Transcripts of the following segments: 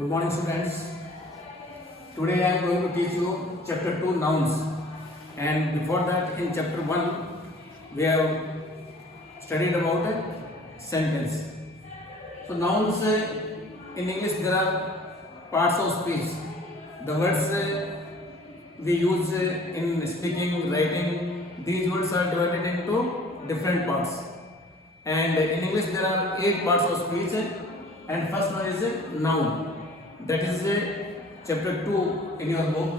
Good morning, students. Today I am going to teach you chapter 2 nouns, and before that in chapter 1 we have studied about a sentence. So nouns, in English there are parts of speech. The words we use in speaking, writing, these words are divided into different parts, and in English there are 8 parts of speech, and first one is a noun. That is chapter 2 in your book.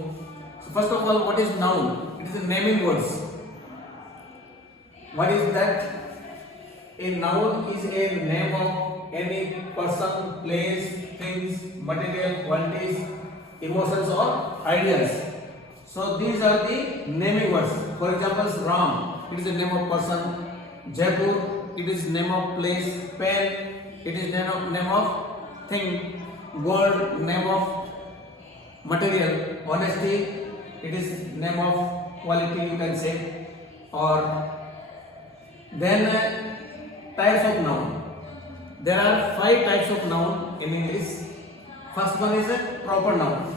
So first of all, what is noun? It is a naming words. What is that? A noun is a name of any person, place, things, material, qualities, emotions or ideas. So these are the naming words. For example, Ram, it is the name of person. Jaipur, it is name of place. Pen, it is name of thing. Gold, name of material. Honesty, it is name of quality, you can say. Or then types of noun. There are 5 types of noun in English. First one is a proper noun.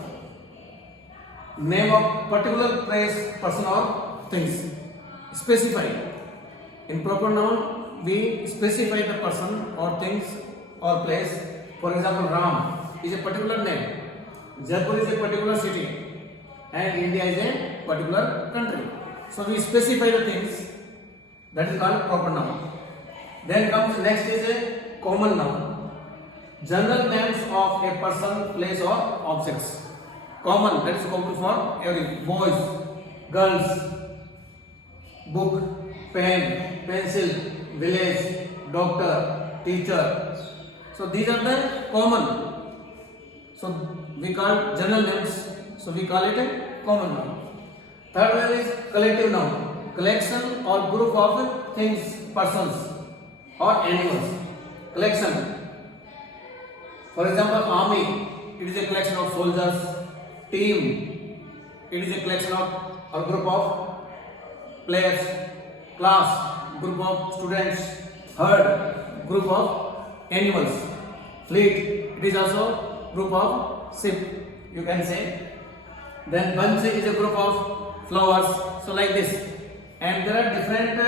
Name of particular place, person or things. Specify. In proper noun, we specify the person or things or place. For example, Ram is a particular name. Jaipur is a particular city, and India is a particular country. So we specify the things. That is called proper noun. Then comes next is a common noun. General names of a person, place or objects. Common, that is common for every boys, girls, book, pen, pencil, village, doctor, teacher. So these are the common. So we call general names. So we call it a common noun. Third one is collective noun. Collection or group of things, persons or animals. Collection. For example, army, it is a collection of soldiers. Team, it is a collection of or group of players. Class, group of students. Herd, group of animals. Fleet, it is also group of ship, you can say. Then bunch is a group of flowers. So like this, and there are different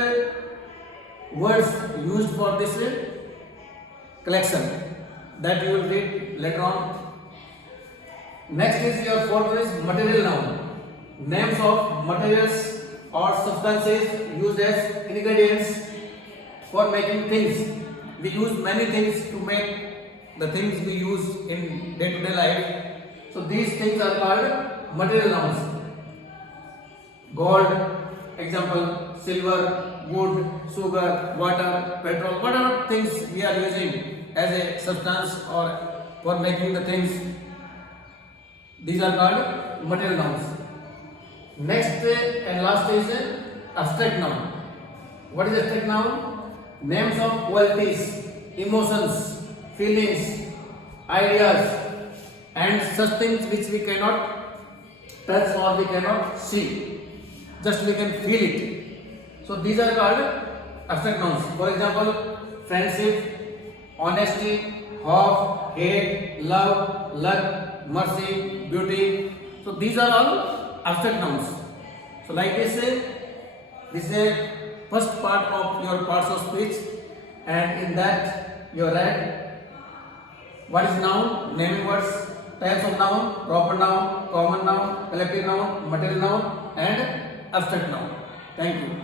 words used for this collection that you will read later on. Next is your fourth one is material noun. Names of materials or substances used as ingredients for making things. We use many things to make the things we use in day-to-day life. So these things are called material nouns. Gold, example, silver, wood, sugar, water, petrol, whatever things we are using as a substance or for making the things, these are called material nouns. Next and last is abstract noun. What is abstract noun? Names of qualities, emotions, feelings, ideas, and such things which we cannot touch or we cannot see. Just we can feel it. So these are called abstract nouns. For example, friendship, honesty, hope, hate, love, luck, mercy, beauty. So these are all abstract nouns. So like this is a first part of your parts of speech, and in that you read what is noun, naming words, types of noun, proper noun, common noun, collective noun, material noun, and abstract noun. Thank you.